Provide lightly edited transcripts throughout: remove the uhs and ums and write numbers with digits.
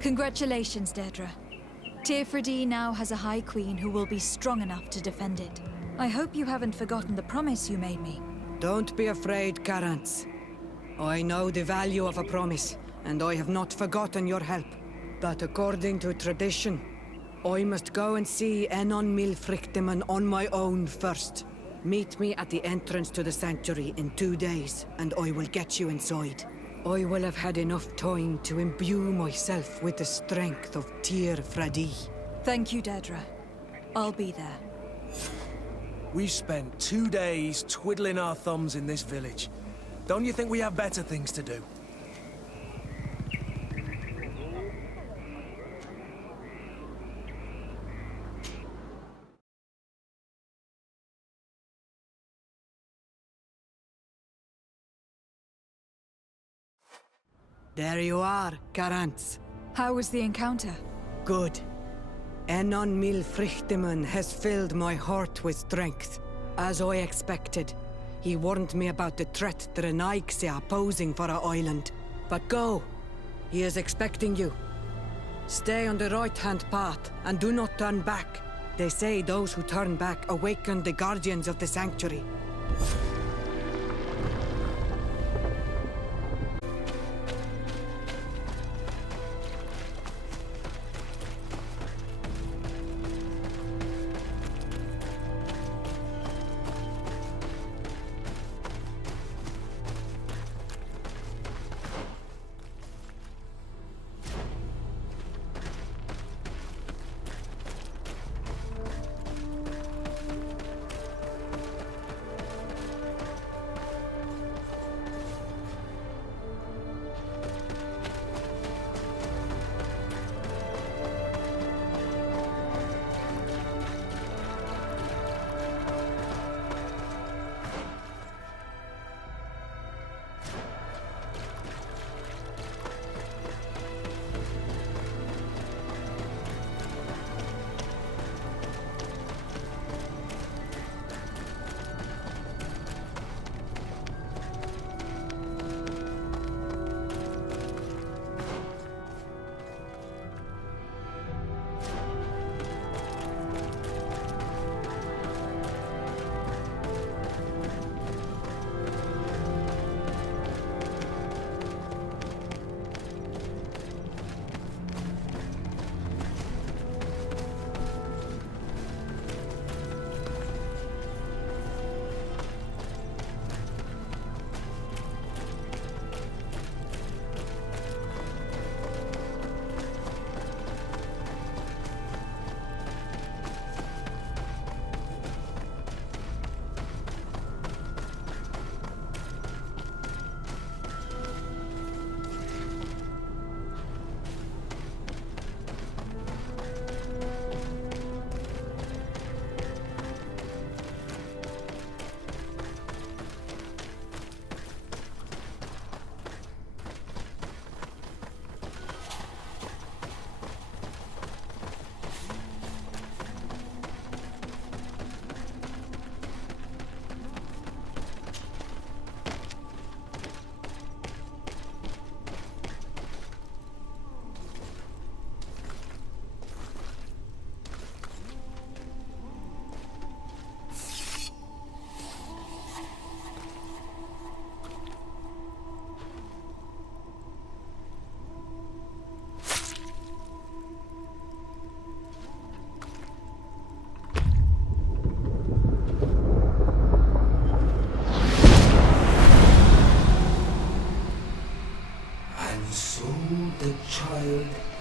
Congratulations, Deirdre. Teirfredi now has a High Queen who will be strong enough to defend it. I hope you haven't forgotten the promise you made me. Don't be afraid, Carants. I know the value of a promise, and I have not forgotten your help. But according to tradition, I must go and see Enon Milfrichteman on my own first. Meet me at the entrance to the sanctuary in 2 days, and I will get you inside. I will have had enough time to imbue myself with the strength of Teirfredi. Thank you, Deirdre. I'll be there. We've spent 2 days twiddling our thumbs in this village. Don't you think we have better things to do? There you are, Carants. How was the encounter? Good. Enon Milfrichteman has filled my heart with strength. As I expected, he warned me about the threat the Renaigse are posing for our island. But go! He is expecting you. Stay on the right-hand path and do not turn back. They say those who turn back awaken the guardians of the sanctuary.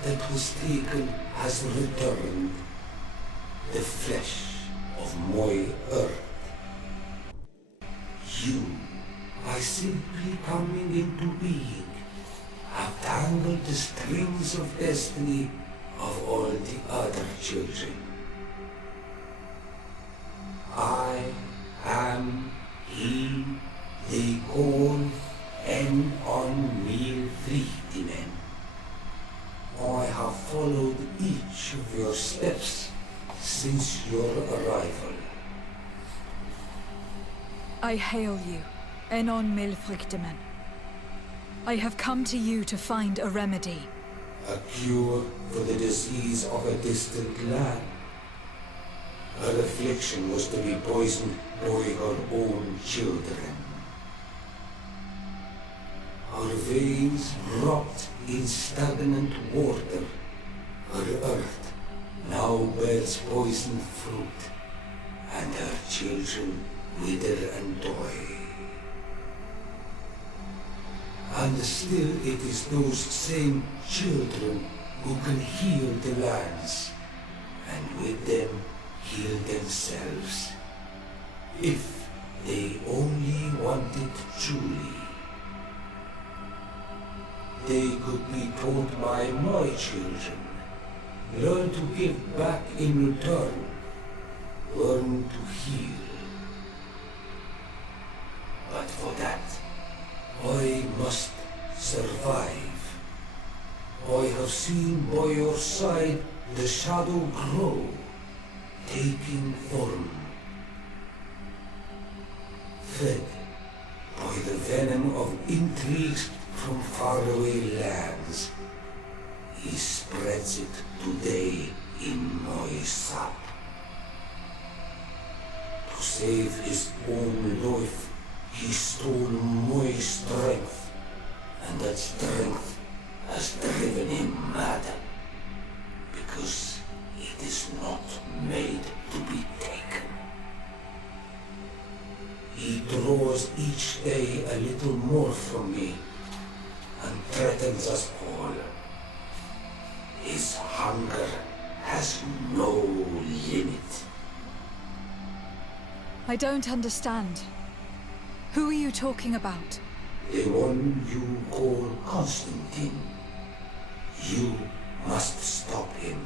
that was taken has returned, the flesh of my earth. You, by simply coming into being, have tangled the strings of destiny of all the other children. I am he they call einem. I have followed each of your steps since your arrival. I hail you, Enon Milfrichteman. I have come to you to find a remedy. a cure for the disease of a distant land. Her affliction was to be poisoned by her own children. Her veins rot in stagnant water. Her earth now bears poisoned fruit, and her children wither and die. And still it is those same children who can heal the lands, and with them heal themselves, if they only want it truly. They could be taught by my children, learn to give back in return, learn to heal. But for that, I must survive. I have seen by your side the shadow grow, taking form. Fed by the venom of intrigues from faraway lands, he spreads it today in my sap. To save his own life, he stole my strength, and that strength has driven him mad, because it is not made to be taken. He draws each day a little more from me, and threatens us all. His hunger has no limit. I don't understand. Who are you talking about? The one you call Constantine. You must stop him,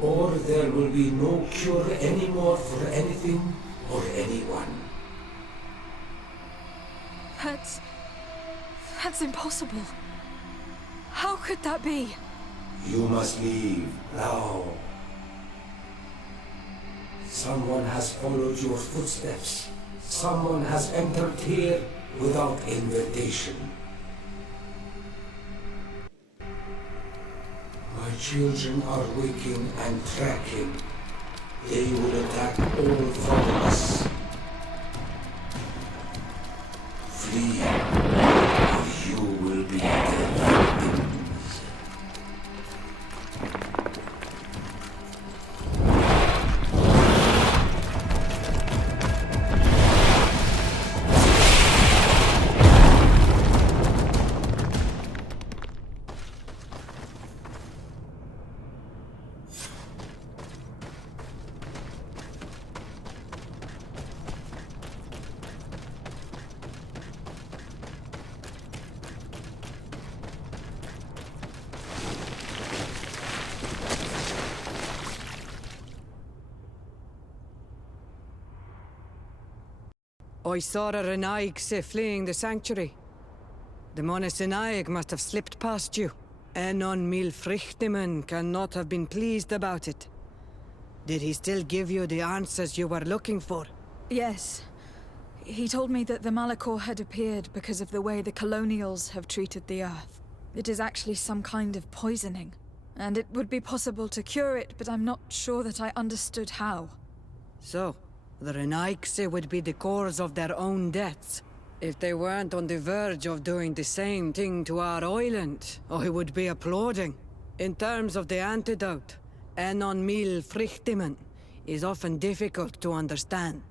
or there will be no cure anymore for anything or anyone. That's impossible. How could that be? You must leave now. Someone has followed your footsteps. Someone has entered here without invitation. My children are waking and tracking. They will attack all four of us. Flee, or you will be dead. I saw a Renaigse fleeing the sanctuary. The Monesenaig must have slipped past you. Enon Mil Frichtimen cannot have been pleased about it. Did he still give you the answers you were looking for? Yes. He told me that the Malachor had appeared because of the way the colonials have treated the Earth. It is actually some kind of poisoning, and it would be possible to cure it, but I'm not sure that I understood how. So, the Renaigse would be the cause of their own deaths. If they weren't on the verge of doing the same thing to our island, I would be applauding. In terms of the antidote, Enon Mil Frichtimen is often difficult to understand.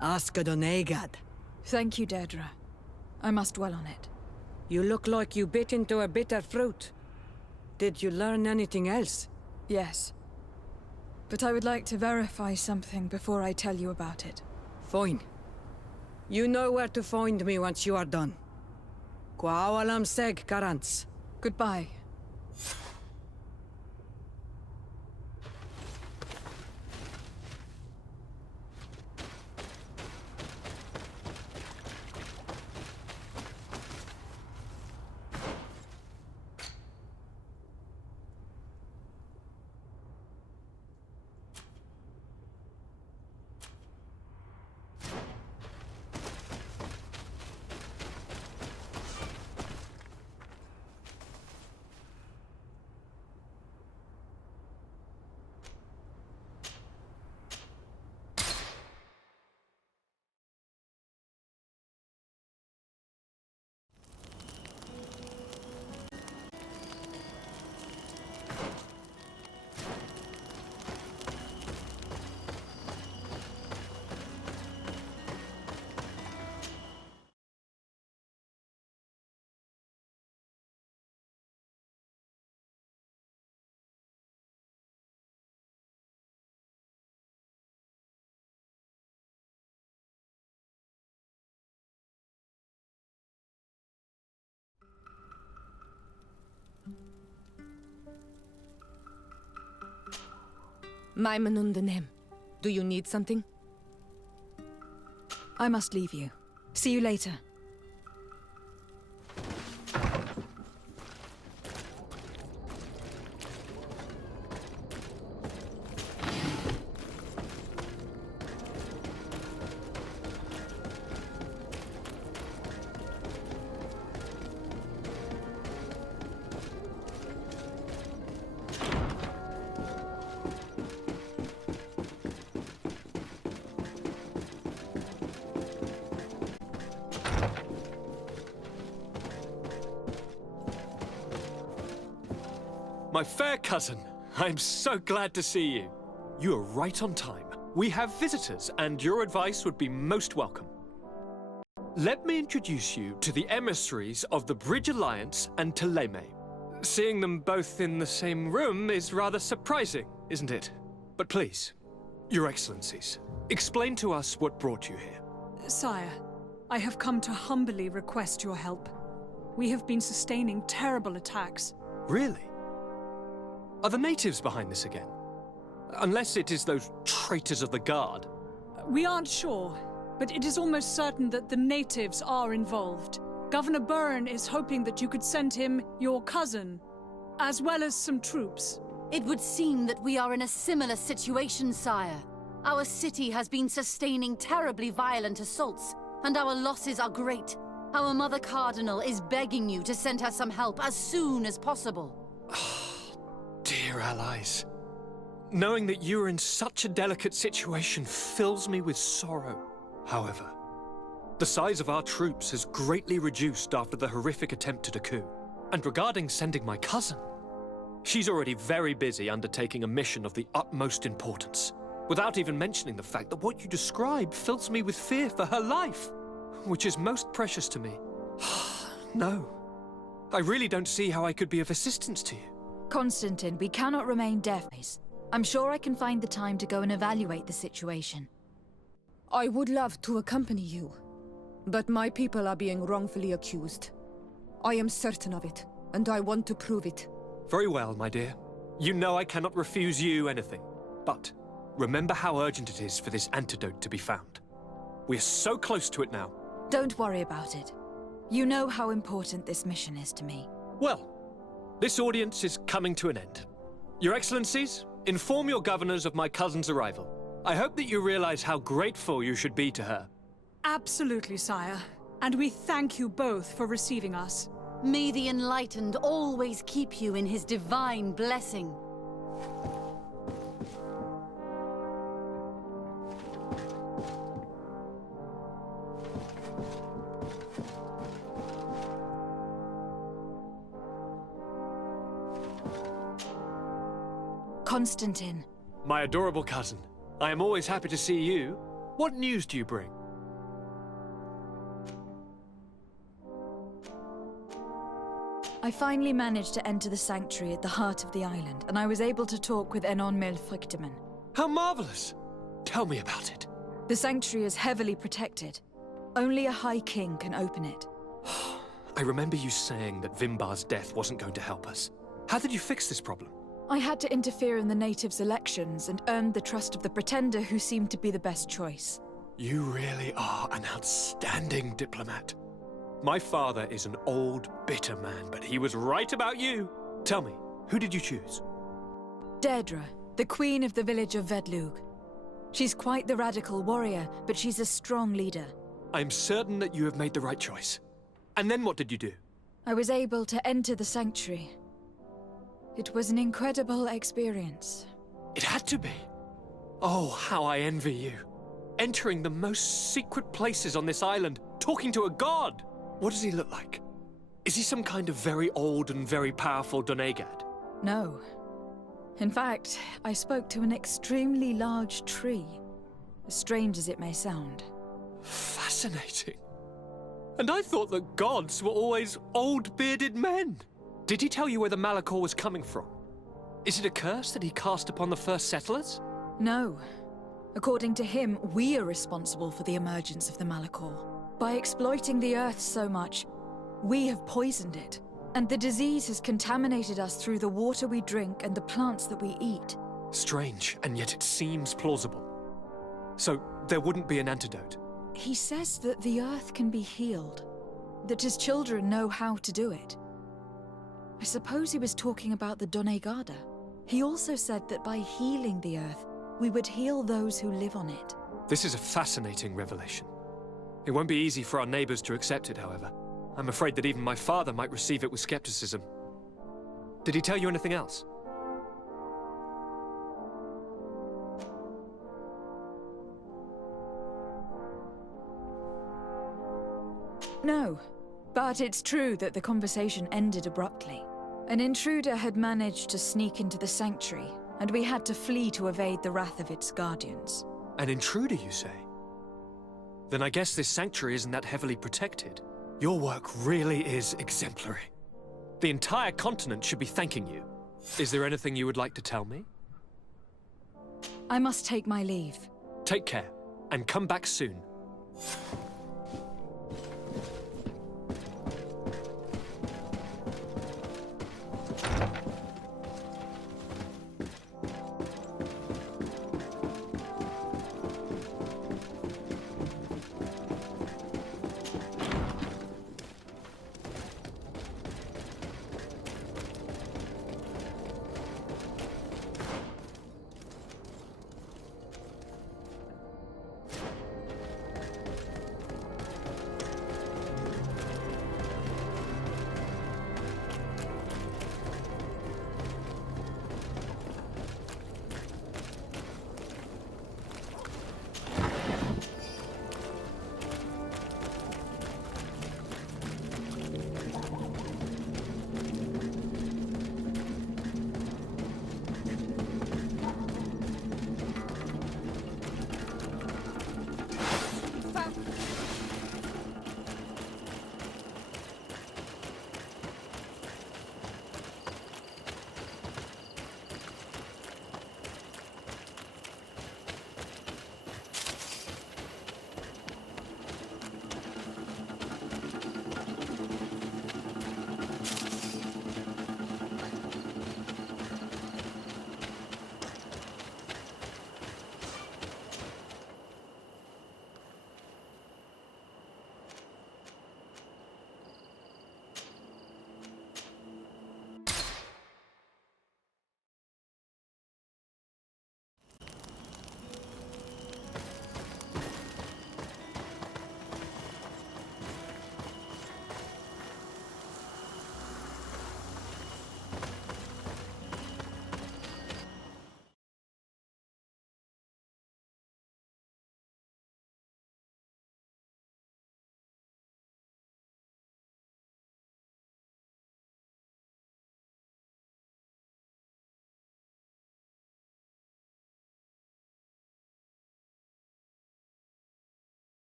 Ask Adonegad. Thank you, Deirdre. I must dwell on it. You look like you bit into a bitter fruit. Did you learn anything else? Yes. But I would like to verify something before I tell you about it. Fine. You know where to find me once you are done. Quawalam seg, Karants. Goodbye. einem. Do you need something? I must leave you. See you later. My fair cousin, I'm so glad to see you. You are right on time. We have visitors, and your advice would be most welcome. Let me introduce you to the emissaries of the Bridge Alliance and Teleme. Seeing them both in the same room is rather surprising, isn't it? But please, Your Excellencies, explain to us what brought you here. Sire, I have come to humbly request your help. We have been sustaining terrible attacks. Really? Are the natives behind this again? Unless it is those traitors of the Guard. We aren't sure, but it is almost certain that the natives are involved. Governor Byrne is hoping that you could send him your cousin, as well as some troops. It would seem that we are in a similar situation, sire. Our city has been sustaining terribly violent assaults, and our losses are great. Our Mother Cardinal is begging you to send her some help as soon as possible. Dear allies, knowing that you are in such a delicate situation fills me with sorrow. However, the size of our troops has greatly reduced after the horrific attempt at a coup. And regarding sending my cousin, she's already very busy undertaking a mission of the utmost importance, without even mentioning the fact that what you describe fills me with fear for her life, which is most precious to me. No, I really don't see how I could be of assistance to you. Constantine, we cannot remain deaf. I'm sure I can find the time to go and evaluate the situation. I would love to accompany you, but my people are being wrongfully accused. I am certain of it, and I want to prove it. Very well, my dear. You know I cannot refuse you anything. But remember how urgent it is for this antidote to be found. We're so close to it now. Don't worry about it. You know how important this mission is to me. Well, this audience is coming to an end. Your Excellencies, inform your governors of my cousin's arrival. I hope that you realize how grateful you should be to her. Absolutely, sire. And we thank you both for receiving us. May the Enlightened always keep you in his divine blessing. Constantine. My adorable cousin, I am always happy to see you. What news do you bring? I finally managed to enter the sanctuary at the heart of the island, and I was able to talk with Enon Frichtemann. How marvelous! Tell me about it. The sanctuary is heavily protected. Only a High King can open it. I remember you saying that Vimbar's death wasn't going to help us. How did you fix this problem? I had to interfere in the natives' elections and earned the trust of the Pretender, who seemed to be the best choice. You really are an outstanding diplomat. My father is an old, bitter man, but he was right about you. Tell me, who did you choose? Deirdre, the queen of the village of Vedlug. She's quite the radical warrior, but she's a strong leader. I'm certain that you have made the right choice. And then what did you do? I was able to enter the sanctuary. It was an incredible experience. It had to be. Oh, how I envy you. Entering the most secret places on this island, talking to a god. What does he look like? Is he some kind of very old and very powerful Donegad? No. In fact, I spoke to an extremely large tree. As strange as it may sound. Fascinating. And I thought that gods were always old, bearded men. Did he tell you where the Malachor was coming from? Is it a curse that he cast upon the first settlers? No. According to him, we are responsible for the emergence of the Malachor. By exploiting the Earth so much, we have poisoned it. And the disease has contaminated us through the water we drink and the plants that we eat. Strange, and yet it seems plausible. So, there wouldn't be an antidote? He says that the Earth can be healed, that his children know how to do it. I suppose he was talking about the Donegada. He also said that by healing the Earth, we would heal those who live on it. This is a fascinating revelation. It won't be easy for our neighbors to accept it, however. I'm afraid that even my father might receive it with skepticism. Did he tell you anything else? No, but it's true that the conversation ended abruptly. An intruder had managed to sneak into the sanctuary, and we had to flee to evade the wrath of its guardians. An intruder, you say? Then I guess this sanctuary isn't that heavily protected. Your work really is exemplary. The entire continent should be thanking you. Is there anything you would like to tell me? I must take my leave. Take care, and come back soon.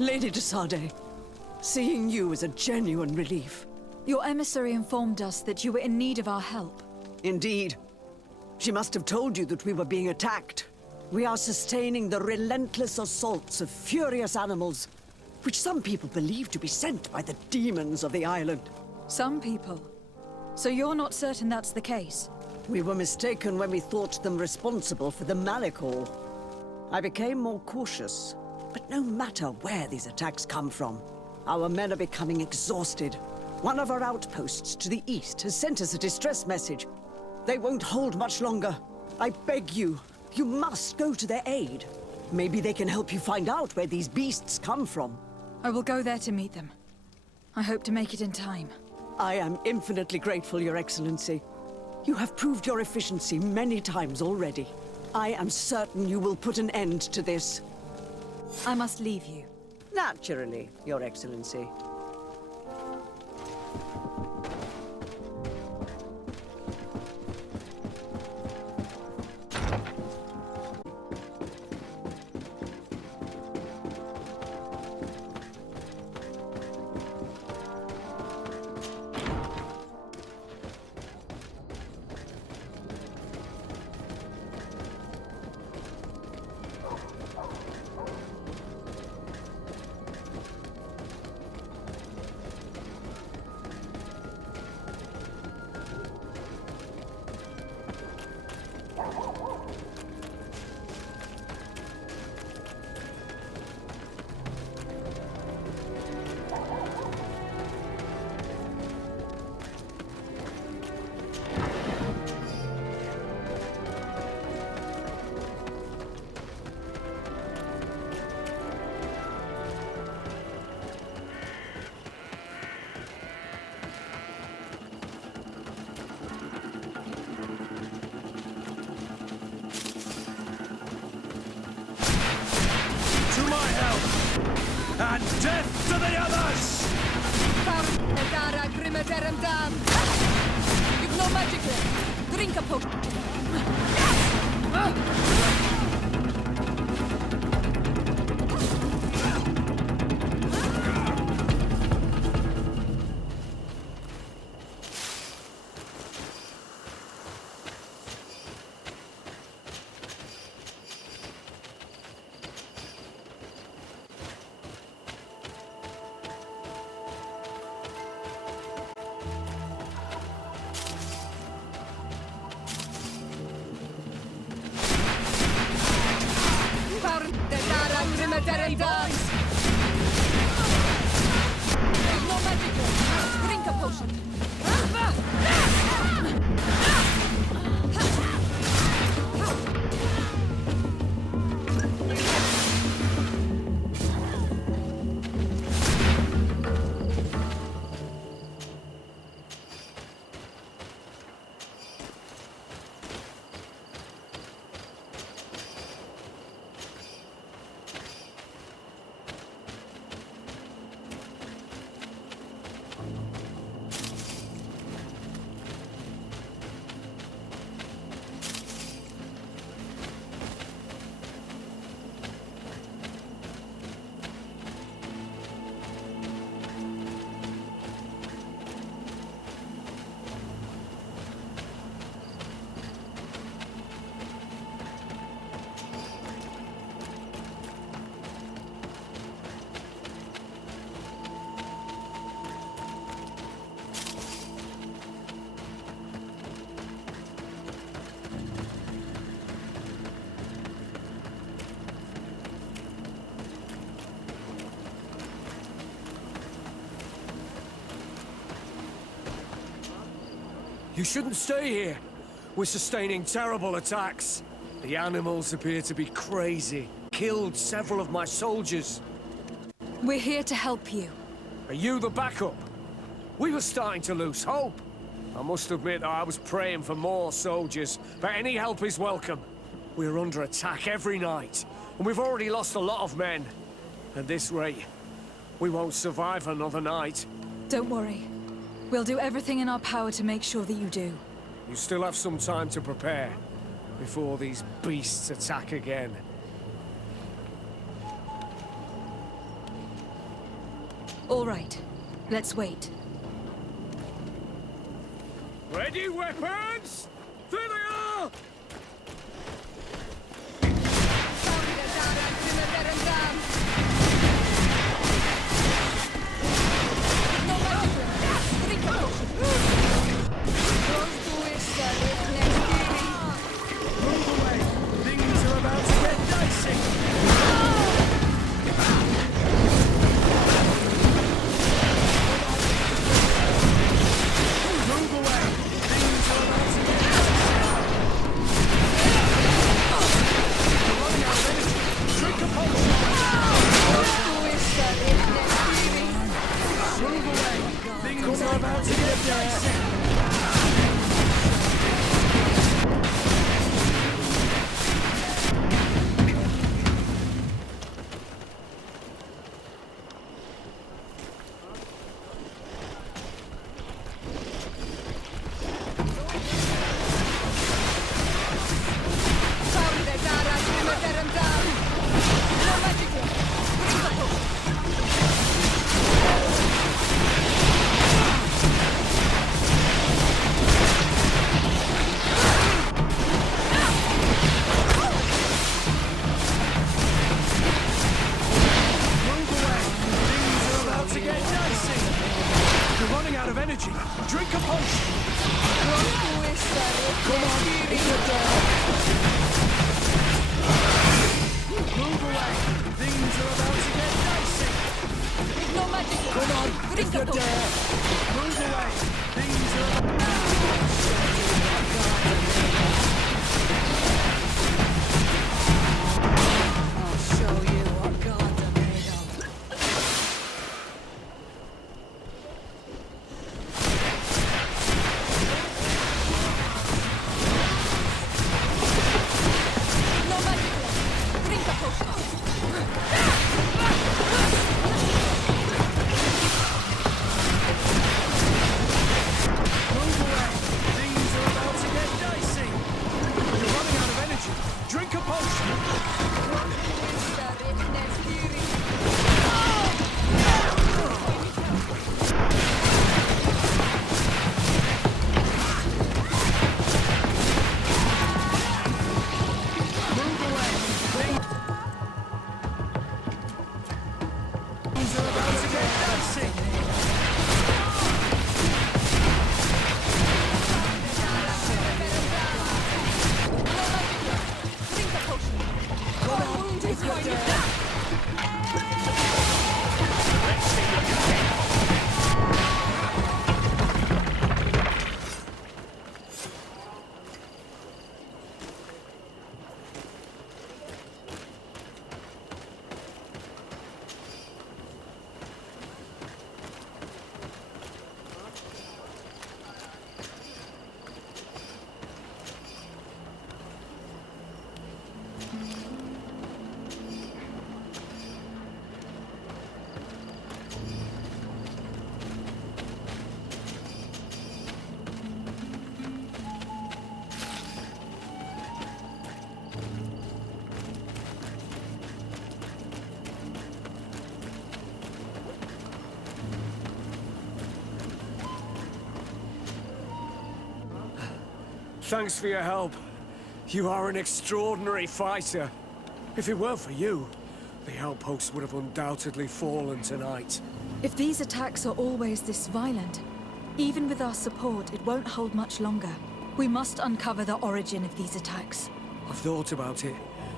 Lady de Sardet, seeing you is a genuine relief. Your emissary informed us that you were in need of our help. Indeed. She must have told you that we were being attacked. We are sustaining the relentless assaults of furious animals, which some people believe to be sent by the demons of the island. Some people. So you're not certain that's the case? We were mistaken when we thought them responsible for the Malachor. I became more cautious. But no matter where these attacks come from, our men are becoming exhausted. One of our outposts to the east has sent us a distress message. They won't hold much longer. I beg you, You must go to their aid. Maybe they can help you find out where these beasts come from. I will go there to meet them. I hope to make it in time. I am infinitely grateful, Your Excellency. You have proved your efficiency many times already. I am certain you will put an end to this. I must leave you. Naturally, Your Excellency. And death to the others! You've no magic left. Drink a potion. No magic left. Drink a potion. You shouldn't stay here. We're sustaining terrible attacks. The animals appear to be crazy. Killed several of my soldiers. We're here to help you. Are you the backup? We were starting to lose hope. I must admit that I was praying for more soldiers, but any help is welcome. We're under attack every night, and we've already lost a lot of men. At this rate, we won't survive another night. Don't worry. We'll do everything in our power to make sure that you do. You still have some time to prepare, before these beasts attack again. All right. Let's wait. Ready, weapons? There they are! Move away! Things are about to get dicey! Move away! Things are about to get dicey! Drink a potion! Move away! Things are about to get dicey! No magic! Come on, Drink if a you potion! dare! Move away! Things are I'll show you what gods are made of. No magic left. Drink a potion. Move away! Things are about to get dicey! You're running out of energy! Drink a potion! Move away! Things are about to get dicey! Drink a potion. My wound is going to Thanks for your help. You are an extraordinary fighter. If it weren't for you, the outpost would have undoubtedly fallen tonight. If these attacks are always this violent, even with our support, it won't hold much longer. We must uncover the origin of these attacks. I've thought about it,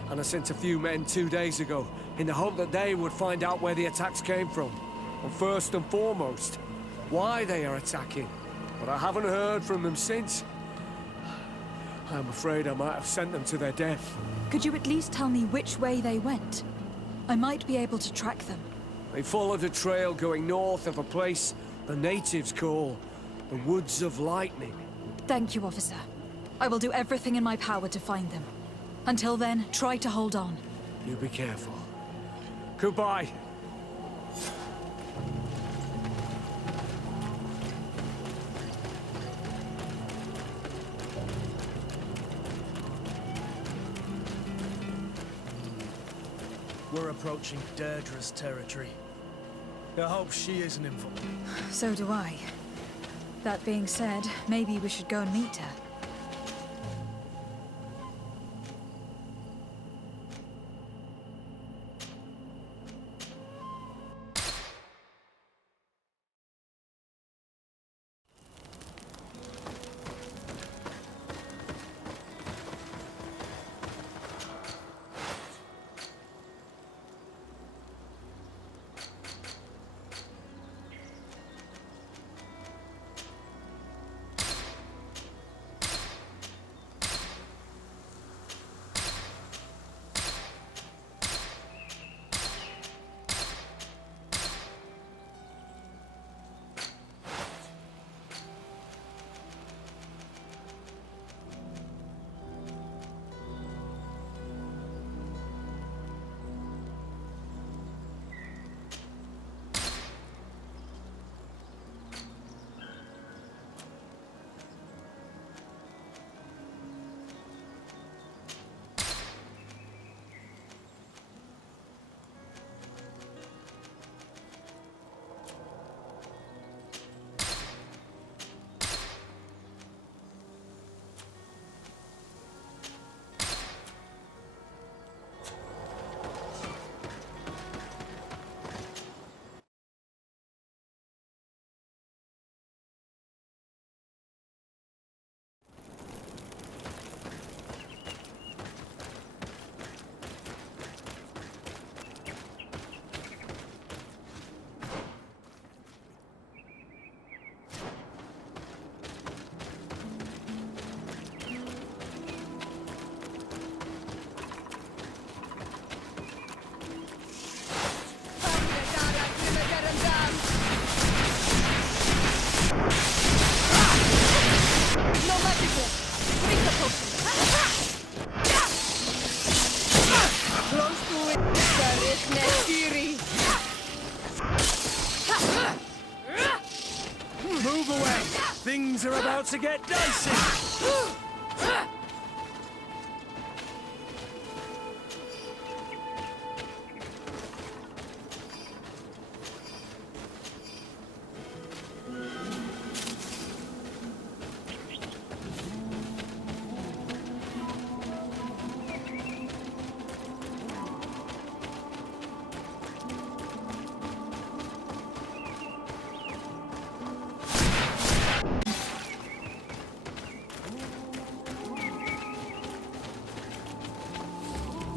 and I sent a few men 2 days ago in the hope that they would find out where the attacks came from. And first and foremost, why they are attacking. But I haven't heard from them since. I'm afraid I might have sent them to their death. Could you at least tell me which way they went? I might be able to track them. They followed a trail going north of a place the natives call the Woods of Lightning. Thank you, officer. I will do everything in my power to find them. Until then, try to hold on. You be careful. Goodbye. We're approaching Deirdre's territory. I hope she isn't involved. So do I. That being said, maybe we should go and meet her. Move away! Things are about to get dicey!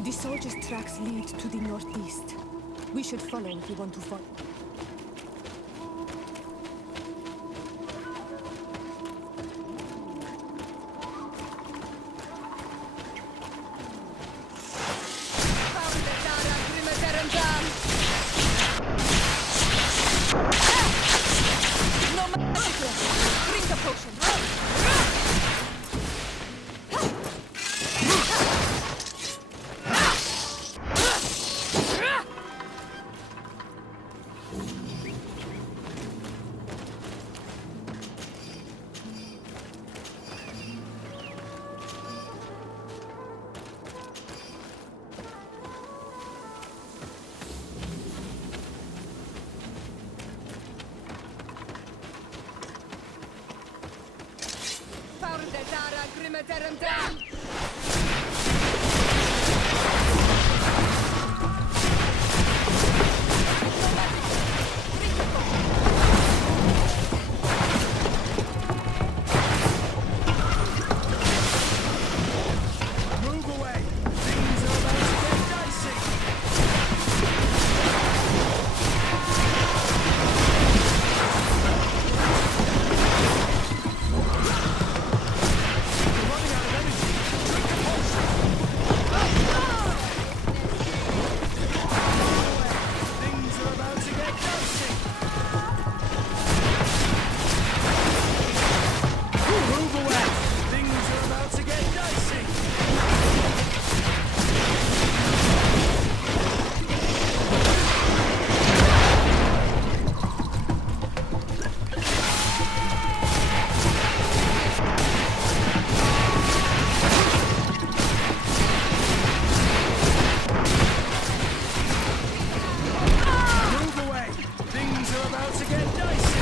The soldiers' tracks lead to the northeast. We should follow if we want to follow. Drink a potion. Move away! Things are about to get dicey! You're running out of energy! Drink a potion! Things are about to get dicey! Move away! Things are about to get dicey! Move away! Things are about to get dicey!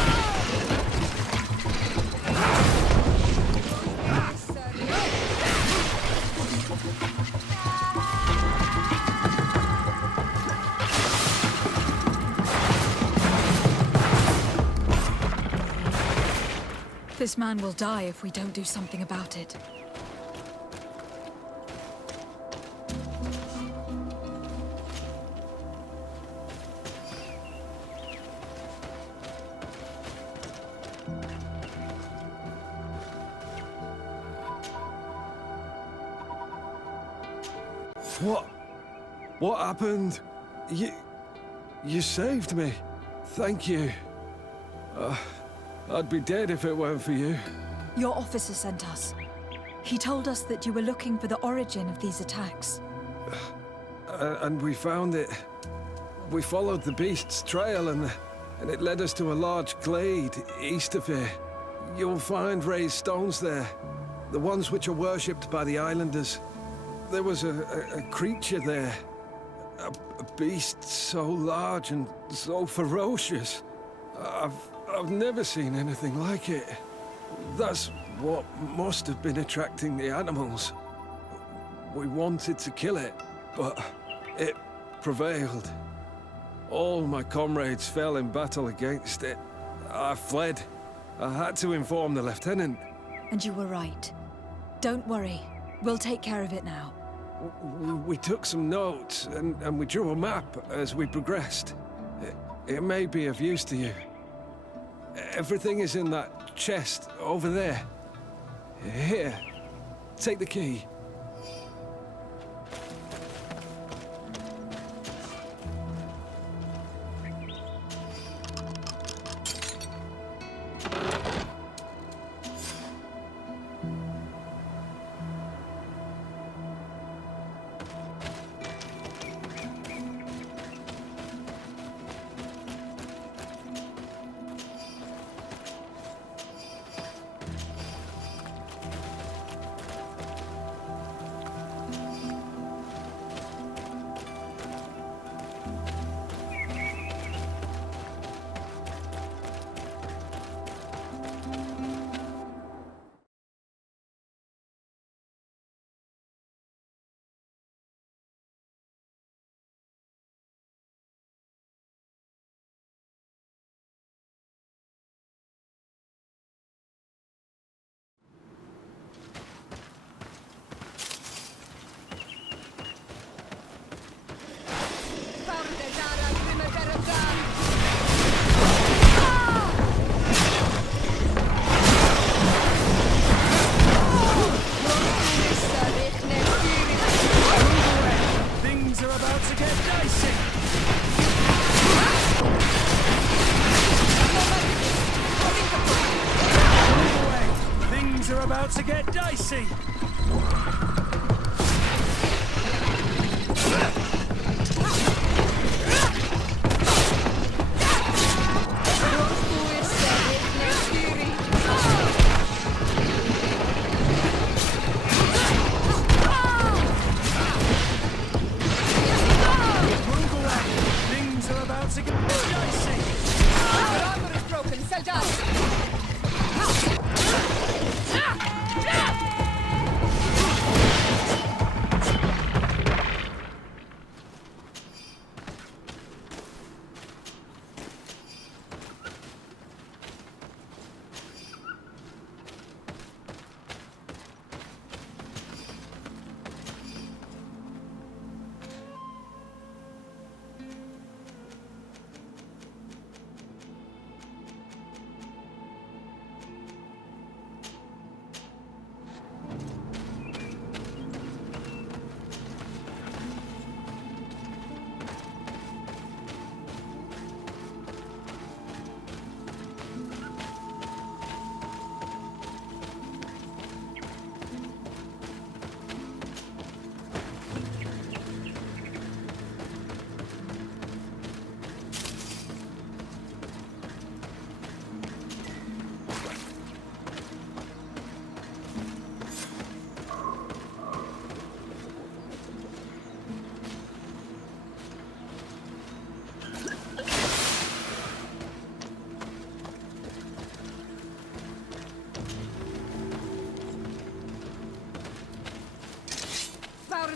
This man will die if we don't do something about it. What happened? You saved me. Thank you. I'd be dead if it weren't for you. Your officer sent us. He told us that you were looking for the origin of these attacks. And we found it. We followed the beast's trail and it led us to a large glade east of here. You'll find raised stones there. The ones which are worshipped by the islanders. There was a creature there. A beast so large and so ferocious. I've never seen anything like it. That's what must have been attracting the animals. We wanted to kill it, but it prevailed. All my comrades fell in battle against it. I fled. I had to inform the lieutenant. And you were right. Don't worry. We'll take care of it now. We took some notes, and we drew a map as we progressed. It may be of use to you. Everything is in that chest over there. Here, take the key. get dicey! Move away! Things are about to get dicey!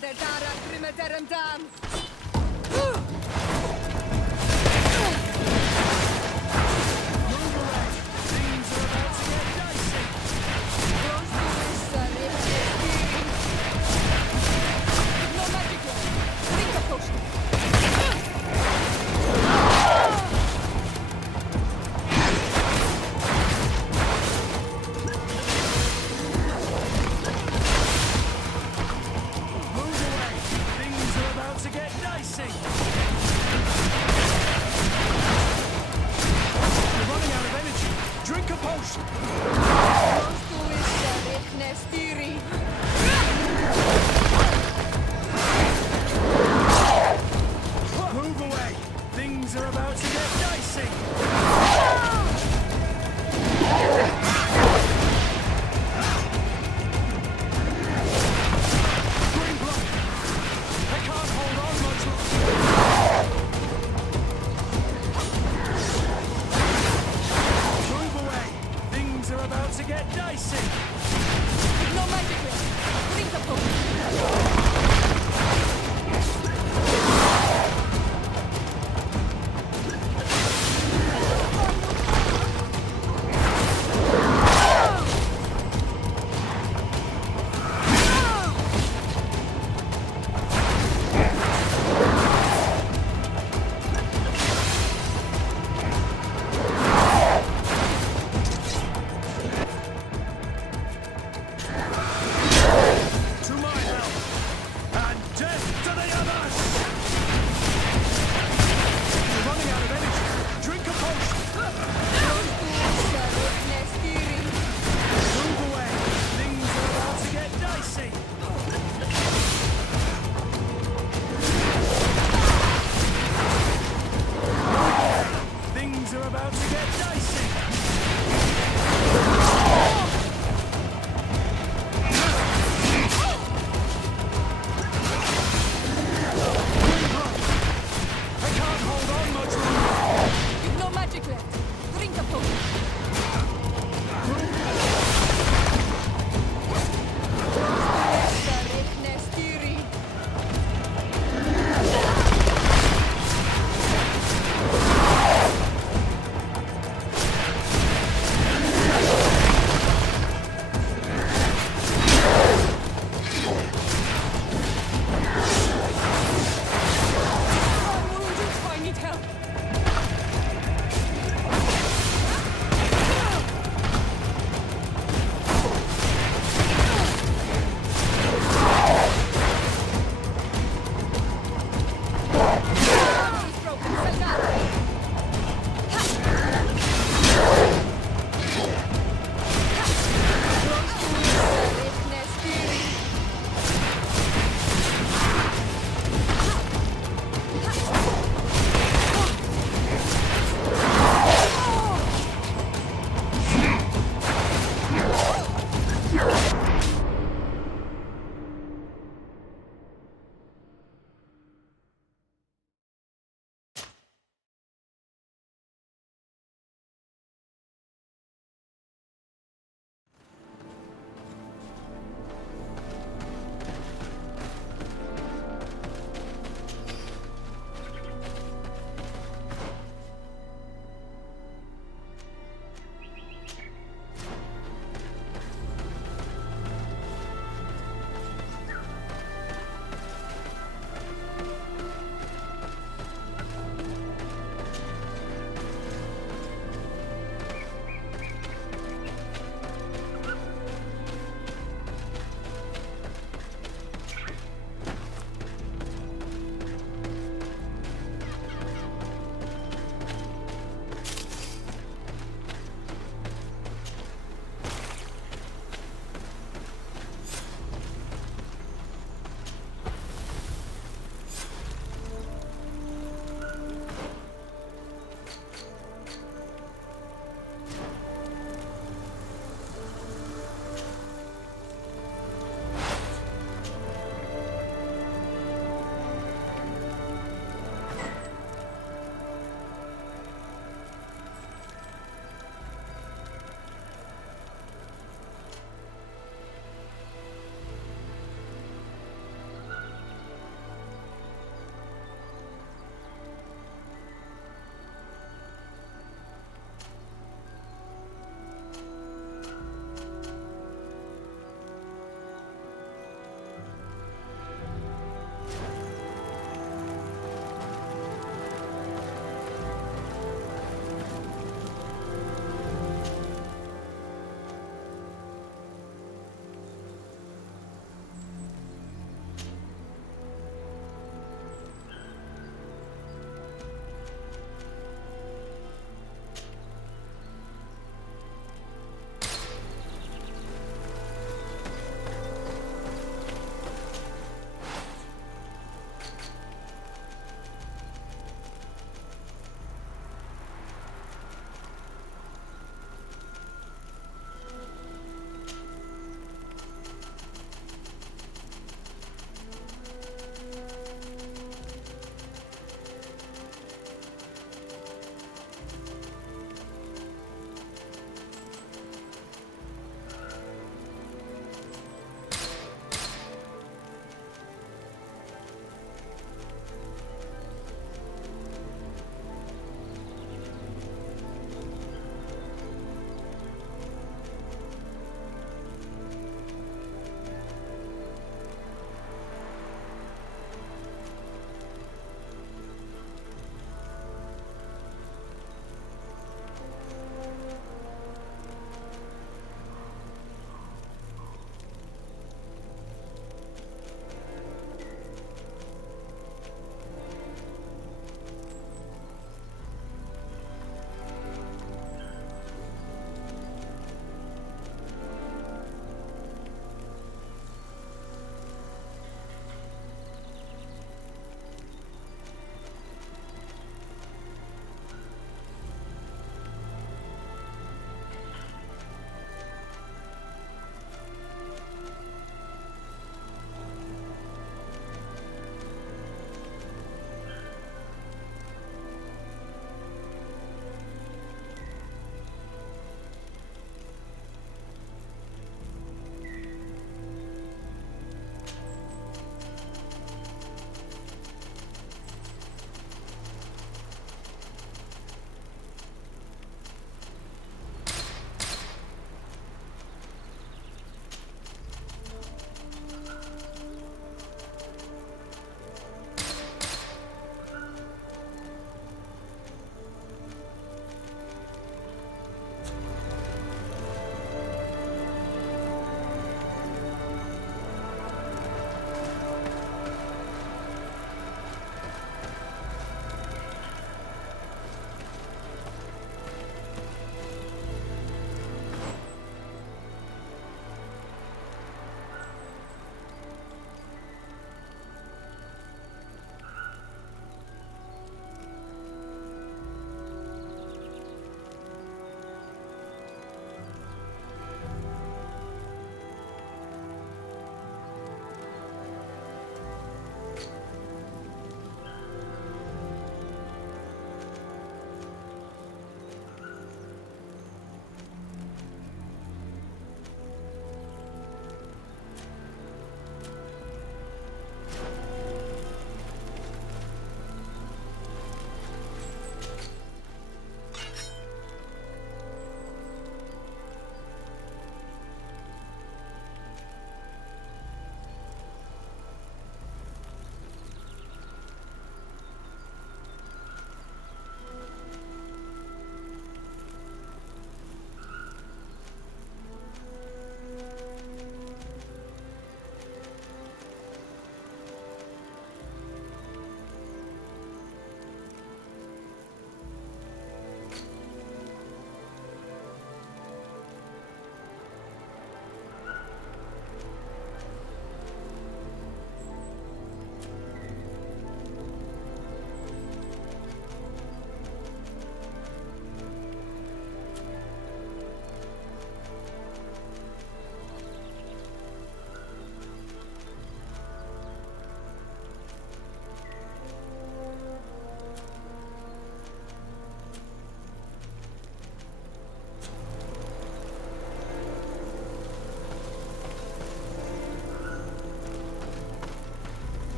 Der Dara Grimmederen Dan! You're running out of energy. Drink a potion.